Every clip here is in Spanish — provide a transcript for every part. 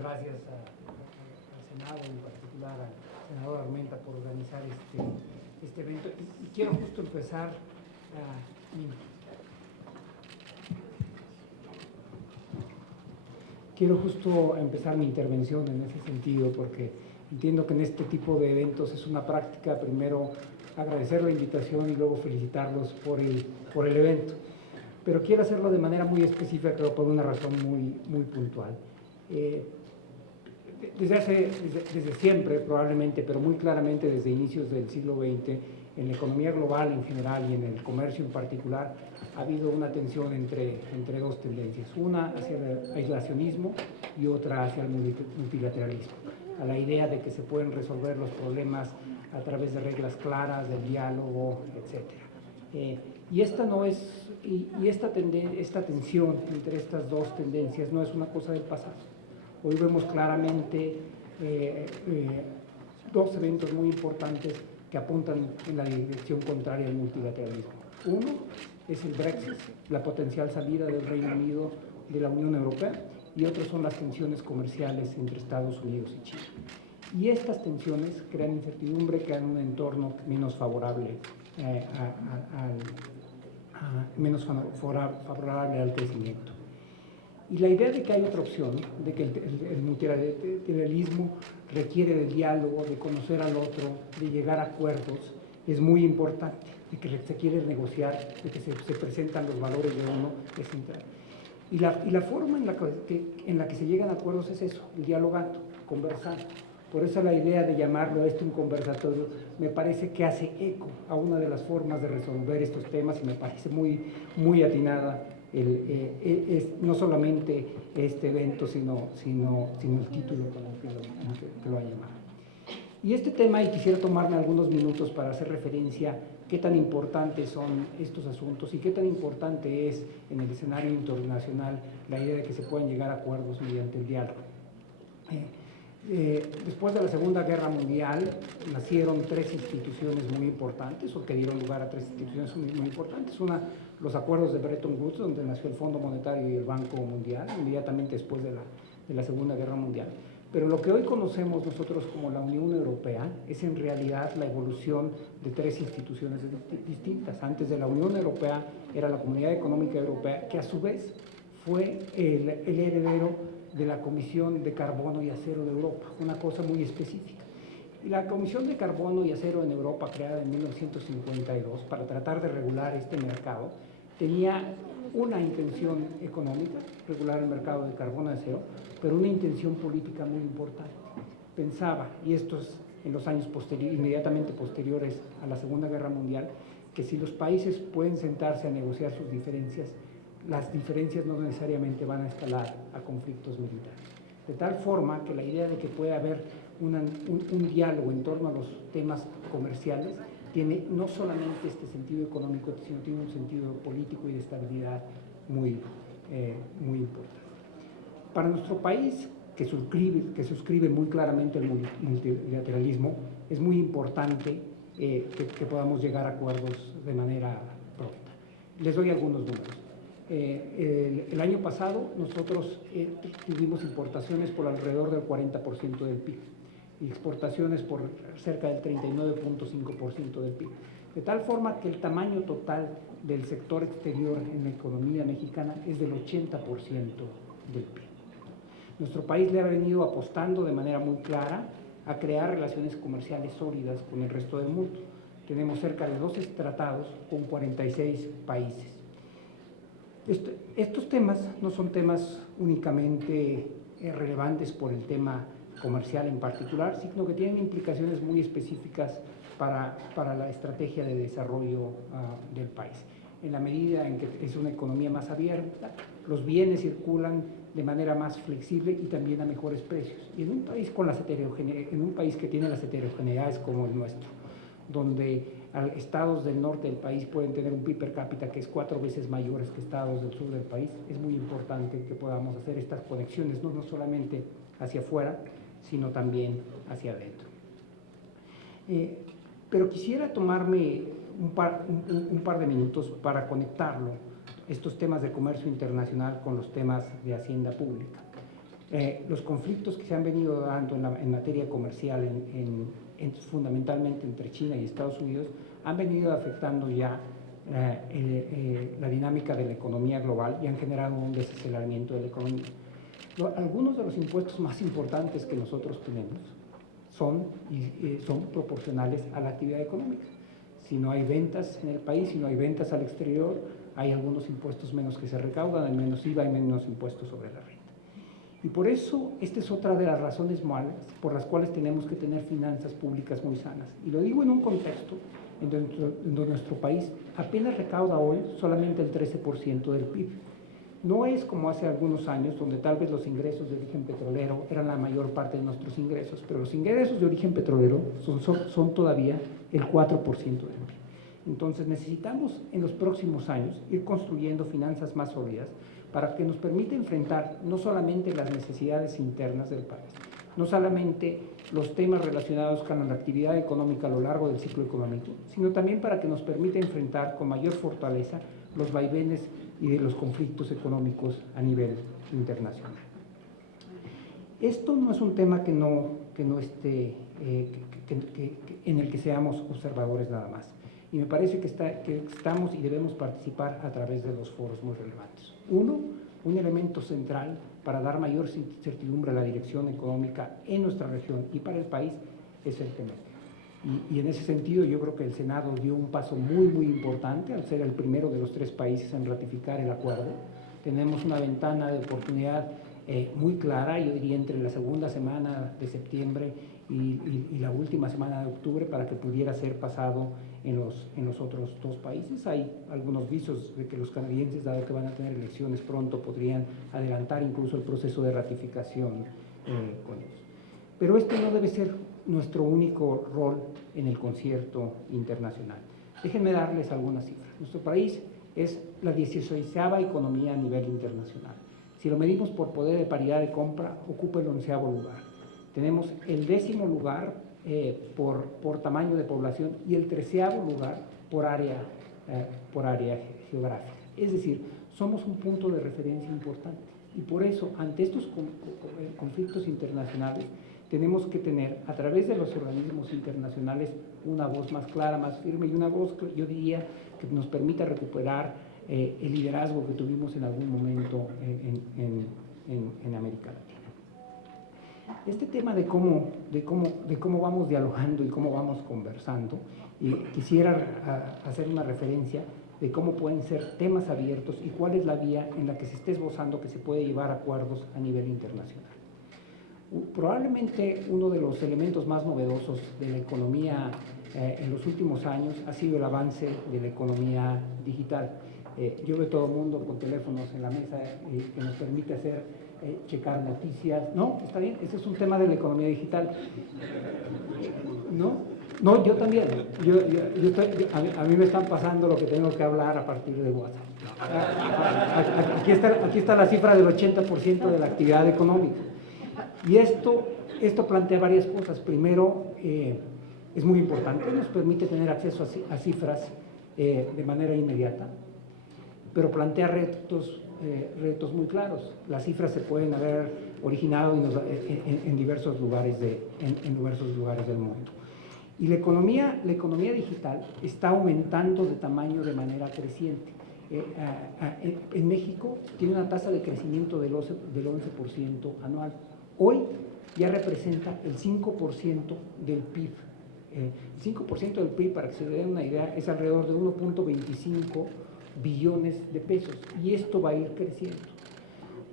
gracias al Senado, en particular al senador Armenta, por organizar este evento. Y quiero justo empezar mi intervención en ese sentido, porque entiendo que en este tipo de eventos es una práctica primero agradecer la invitación y luego felicitarlos por el evento. Pero quiero hacerlo de manera muy específica, creo, por una razón muy puntual. Desde siempre, probablemente, pero muy claramente desde inicios del siglo XX, en la economía global en general y en el comercio en particular, ha habido una tensión entre dos tendencias, una hacia el aislacionismo y otra hacia el multilateralismo, a la idea de que se pueden resolver los problemas a través de reglas claras, del diálogo, etc. Y esta tensión entre estas dos tendencias no es una cosa del pasado. Hoy vemos claramente dos eventos muy importantes que apuntan en la dirección contraria al multilateralismo. Uno es el Brexit, la potencial salida del Reino Unido de la Unión Europea, y otros son las tensiones comerciales entre Estados Unidos y China. Y estas tensiones crean incertidumbre, crean un entorno menos favorable al crecimiento. Y la idea de que hay otra opción, de que el multilateralismo requiere de diálogo, de conocer al otro, de llegar a acuerdos, es muy importante, de que se quiere negociar, de que se presentan los valores de uno, es central. Y la forma en la que se llegan a acuerdos es eso, dialogando, conversando. Por eso la idea de llamarlo un conversatorio me parece que hace eco a una de las formas de resolver estos temas, y me parece muy atinada no solamente este evento, sino el título con el que lo ha llamado. Y este tema, y quisiera tomarme algunos minutos para hacer referencia a qué tan importantes son estos asuntos y qué tan importante es en el escenario internacional la idea de que se puedan llegar a acuerdos mediante el diálogo. Después de la Segunda Guerra Mundial nacieron tres instituciones muy importantes, o que dieron lugar a tres instituciones muy importantes. Una, los acuerdos de Bretton Woods, donde nació el Fondo Monetario y el Banco Mundial, inmediatamente después de la Segunda Guerra Mundial. Pero lo que hoy conocemos nosotros como la Unión Europea es en realidad la evolución de tres instituciones distintas. Antes de la Unión Europea era la Comunidad Económica Europea, que a su vez fue el heredero de la Comisión de Carbono y Acero de Europa, una cosa muy específica. Y la Comisión de Carbono y Acero en Europa, creada en 1952 para tratar de regular este mercado, tenía una intención económica, regular el mercado de carbono y acero, pero una intención política muy importante. Pensaba, y esto es en los años inmediatamente posteriores a la Segunda Guerra Mundial, que si los países pueden sentarse a negociar sus diferencias, las diferencias no necesariamente van a escalar a conflictos militares. De tal forma que la idea de que puede haber un diálogo en torno a los temas comerciales tiene no solamente este sentido económico, sino tiene un sentido político y de estabilidad muy importante. Para nuestro país, que suscribe muy claramente el multilateralismo, es muy importante que podamos llegar a acuerdos de manera pronta. Les doy algunos números. El año pasado nosotros tuvimos importaciones por alrededor del 40% del PIB y exportaciones por cerca del 39.5% del PIB. De tal forma que el tamaño total del sector exterior en la economía mexicana es del 80% del PIB. Nuestro país le ha venido apostando de manera muy clara a crear relaciones comerciales sólidas con el resto del mundo. Tenemos cerca de 12 tratados con 46 países. Estos temas no son temas únicamente relevantes por el tema comercial en particular, sino que tienen implicaciones muy específicas para la estrategia de desarrollo del país. En la medida en que es una economía más abierta, los bienes circulan de manera más flexible y también a mejores precios. Y en un país que tiene las heterogeneidades como el nuestro, donde estados del norte del país pueden tener un PIB per cápita que es 4 veces mayores que estados del sur del país, es muy importante que podamos hacer estas conexiones, no solamente hacia afuera, sino también hacia adentro. Pero quisiera tomarme un par de minutos para conectarlo, estos temas de comercio internacional, con los temas de hacienda pública. Los conflictos que se han venido dando en materia comercial, fundamentalmente entre China y Estados Unidos, han venido afectando ya la dinámica de la economía global y han generado un desaceleramiento de la economía. Algunos de los impuestos más importantes que nosotros tenemos son proporcionales a la actividad económica. Si no hay ventas en el país, si no hay ventas al exterior, hay algunos impuestos menos que se recaudan, hay menos IVA, hay menos impuestos sobre la renta. Y por eso, esta es otra de las razones por las cuales tenemos que tener finanzas públicas muy sanas. Y lo digo en un contexto en donde nuestro país apenas recauda hoy solamente el 13% del PIB. No es como hace algunos años, donde tal vez los ingresos de origen petrolero eran la mayor parte de nuestros ingresos, pero los ingresos de origen petrolero son todavía el 4% del PIB. Entonces necesitamos en los próximos años ir construyendo finanzas más sólidas para que nos permita enfrentar no solamente las necesidades internas del país, no solamente los temas relacionados con la actividad económica a lo largo del ciclo económico, sino también para que nos permita enfrentar con mayor fortaleza los vaivenes y de los conflictos económicos a nivel internacional. Esto no es un tema en el que seamos observadores nada más. Y me parece que estamos y debemos participar a través de dos foros muy relevantes. Uno, un elemento central para dar mayor certidumbre a la dirección económica en nuestra región y para el país es el TEMEC. Y en ese sentido yo creo que el Senado dio un paso muy, muy importante al ser el primero de los 3 países en ratificar el acuerdo. Tenemos una ventana de oportunidad muy clara, yo diría entre la segunda semana de septiembre y la última semana de octubre para que pudiera ser pasado en los otros 2 países. Hay algunos visos de que los canadienses, dado que van a tener elecciones pronto, podrían adelantar incluso el proceso de ratificación con ellos. Pero este no debe ser nuestro único rol en el concierto internacional. Déjenme darles algunas cifras. Nuestro país es la 16ª economía a nivel internacional. Si lo medimos por poder de paridad de compra, ocupa el 11º lugar. Tenemos el 10º lugar por tamaño de población y el 13º lugar por área geográfica. Es decir, somos un punto de referencia importante. Y por eso, ante estos conflictos internacionales, tenemos que tener, a través de los organismos internacionales, una voz más clara, más firme y una voz, yo diría, que nos permita recuperar el liderazgo que tuvimos en algún momento en América Latina. Este tema de cómo vamos dialogando y cómo vamos conversando, y quisiera hacer una referencia de cómo pueden ser temas abiertos y cuál es la vía en la que se esté esbozando que se puede llevar a acuerdos a nivel internacional. Probablemente uno de los elementos más novedosos de la economía en los últimos años ha sido el avance de la economía digital. Yo veo todo el mundo con teléfonos en la mesa que nos permite checar noticias. No, está bien, ese es un tema de la economía digital. No, yo también. A mí me están pasando lo que tengo que hablar a partir de WhatsApp. Aquí está la cifra del 80% de la actividad económica. Y esto plantea varias cosas. Primero, es muy importante, nos permite tener acceso a cifras de manera inmediata, pero plantea retos muy claros. Las cifras se pueden haber originado en diversos lugares del mundo. Y la economía digital está aumentando de tamaño de manera creciente. En México tiene una tasa de crecimiento del 11% anual. Hoy ya representa el 5% del PIB. El 5% del PIB, para que se den una idea, es alrededor de 1.25 billones de pesos, y esto va a ir creciendo.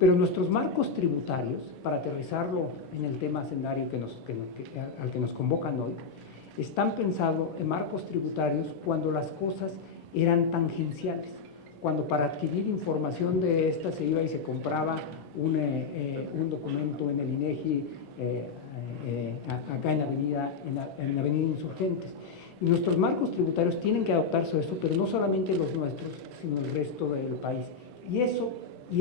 Pero nuestros marcos tributarios, para aterrizarlo en el tema hacendario al que nos convocan hoy, están pensados en marcos tributarios cuando las cosas eran tangenciales, cuando para adquirir información de esta se iba y se compraba un documento en el INEGI acá en la avenida Insurgentes. Y nuestros marcos tributarios tienen que adaptarse a eso, pero no solamente los nuestros, sino el resto del país. Y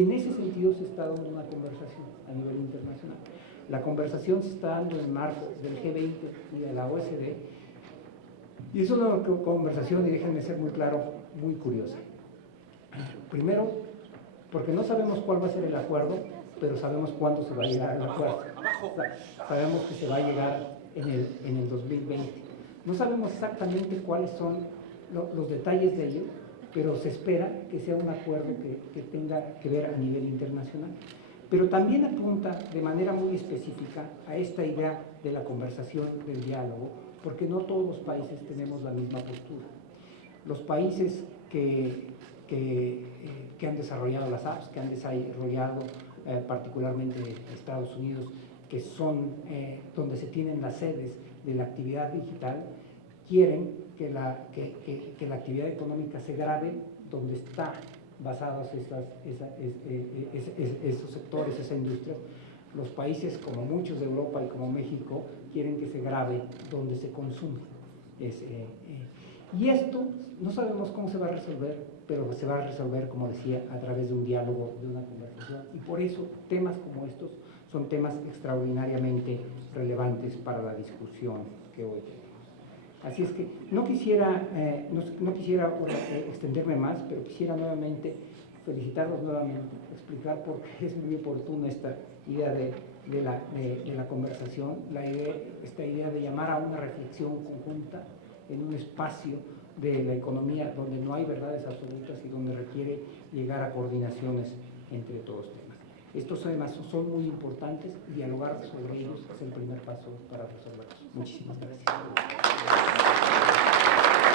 en ese sentido se está dando una conversación a nivel internacional. La conversación se está dando en marco del G20 y de la OECD, y es una conversación, y déjenme ser muy claro, muy curiosa. Primero, porque no sabemos cuál va a ser el acuerdo, pero sabemos cuándo se va a llegar al acuerdo. Sabemos que se va a llegar en el 2020. No sabemos exactamente cuáles son los detalles de ello, pero se espera que sea un acuerdo que tenga que ver a nivel internacional. Pero también apunta de manera muy específica a esta idea de la conversación, del diálogo, porque no todos los países tenemos la misma postura. Los países que han desarrollado las apps, que han desarrollado particularmente Estados Unidos, que son donde se tienen las sedes de la actividad digital, quieren que la actividad económica se grabe donde está basados esos sectores, esa industria. Los países como muchos de Europa y como México quieren que se grabe donde se consume. Y esto no sabemos cómo se va a resolver, pero se va a resolver, como decía, a través de un diálogo, de una conversación. Y por eso temas como estos son temas extraordinariamente relevantes para la discusión que hoy tenemos. Así es que no quisiera extenderme más, pero quisiera nuevamente felicitarlos nuevamente, explicar por qué es muy oportuna esta idea de la conversación, esta idea de llamar a una reflexión conjunta en un espacio de la economía donde no hay verdades absolutas y donde requiere llegar a coordinaciones entre todos los temas. Estos temas son muy importantes y dialogar sobre ellos es el primer paso para resolverlos. Muchísimas gracias.